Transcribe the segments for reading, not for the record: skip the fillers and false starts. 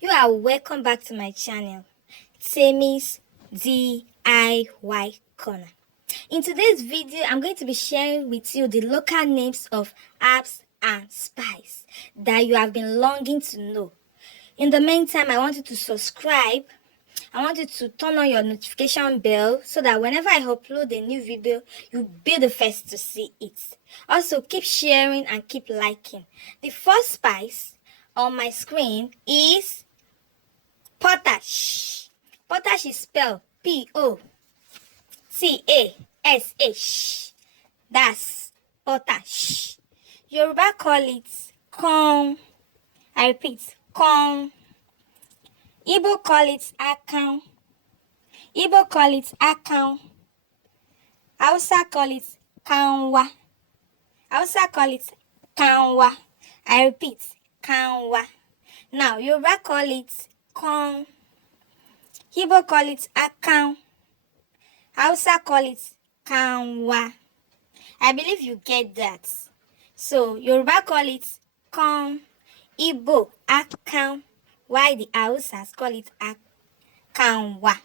You are welcome back to my channel, TEMI'S DIY Corner. In today's video, I'm going to be sharing with you the local names of herbs and spices that you have been longing to know. In the meantime, I want you to subscribe. I want you to turn on your notification bell so that whenever I upload a new video, you'll be the first to see it. Also, keep sharing and keep liking. The first spice on my screen is potash. Potash is spelled Potash. That's potash. Yoruba call it corn. I repeat, corn. Igbo call it akam. Hausa call it kanwa. I repeat, kanwa. Now, Yoruba call it corn. Igbo call it akam. Hausa call it kanwa. I believe you get that. So, Yoruba call it corn. Igbo akam. While the Hausas call it kanwa.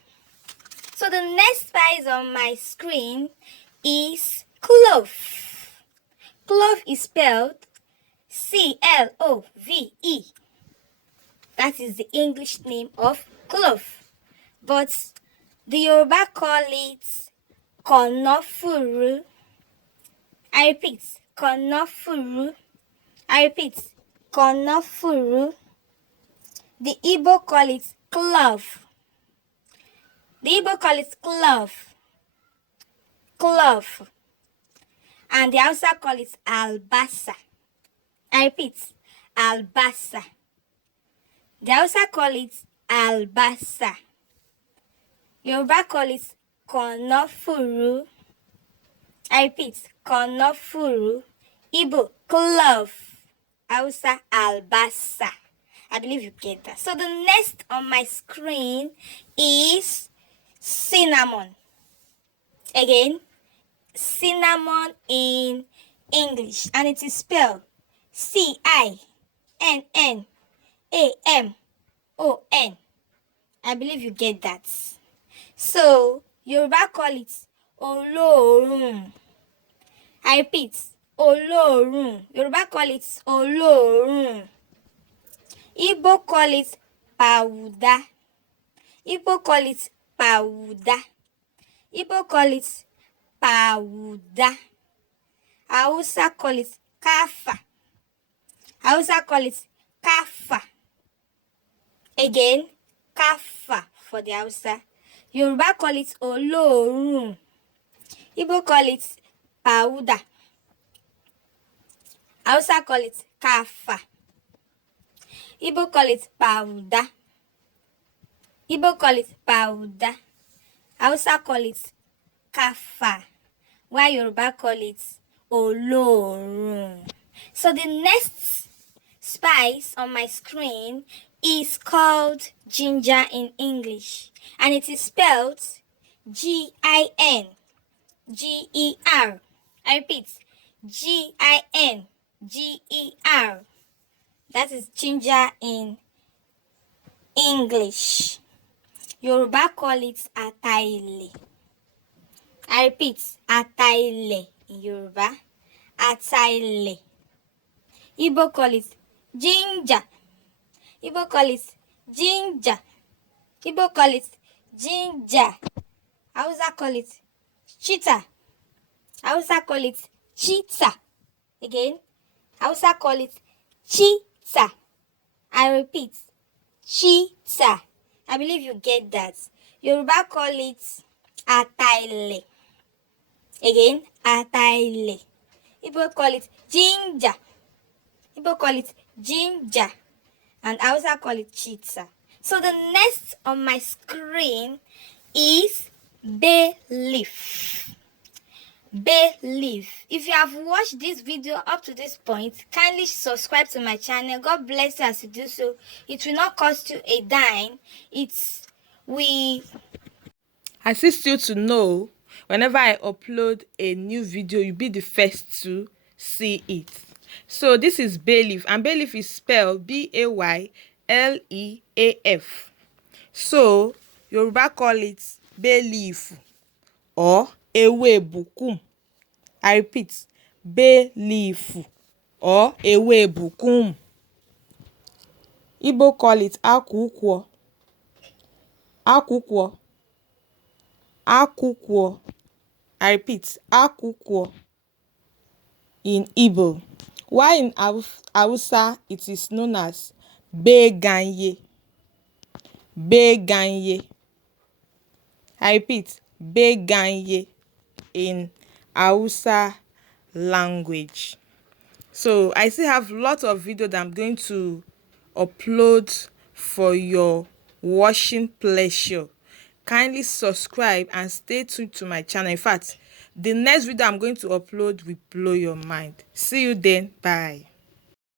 So the next spice on my screen is clove. Clove is spelled Clove. That is the English name of clove. But the Yoruba call it konofuru. I repeat, konofuru. The Igbo call it clove. And the Hausa call it albasa. I repeat, albasa. The Hausa call it albasa. Yoruba call it konofuru. I repeat, konofuru. Igbo, clove. Hausa, albasa. I believe you get that. So the next on my screen is cinnamon. Again, cinnamon in English, and it is spelled Cinnamon. I believe you get that. So Yoruba call it olorun. I repeat, olorun. Yoruba call it olorun. Igbo call it powder. Hausa call it kafa. Again, kafa for the Hausa. Yoruba call it olorun. Igbo call it powder. Hausa call it kafa. Igbo call it powder. Hausa call it kafa. While Yoruba call it olorun. So the next spice on my screen is called ginger in English. And it is spelled Ginger. I repeat, Ginger. That is ginger in English. Yoruba call it ataile. I repeat, ataile in Yoruba. Ataile. Igbo call it ginger. Hausa call it cheetah. Again, Hausa call it cheetah. I repeat, cheetah. I believe you get that. Yoruba call it ataile. Again, ataile. Igbo call it ginger. And Hausa call it cheetah. So the next on my screen is bay leaf. If you have watched this video up to this point, kindly subscribe to my channel. God bless you as you do so. It will not cost you a dime. Assist you to know whenever I upload a new video, you'll be the first to see it. So this is bay leaf, and bay leaf is spelled Bayleaf. leaf. So Yoruba call it bay leaf or ewe bukum. I repeat, bay leaf or ewe bukum. Igbo call it akwukwo. Akwukwo. Akwukwo. I repeat, akwukwo in Igbo. While in Hausa it is known as beganye. Beganye. I repeat, beganye in Hausa language. So I still have lots of video that I'm going to upload for your watching pleasure. Kindly subscribe and stay tuned to my channel. In fact, the next video I'm going to upload will blow your mind. See you then. Bye.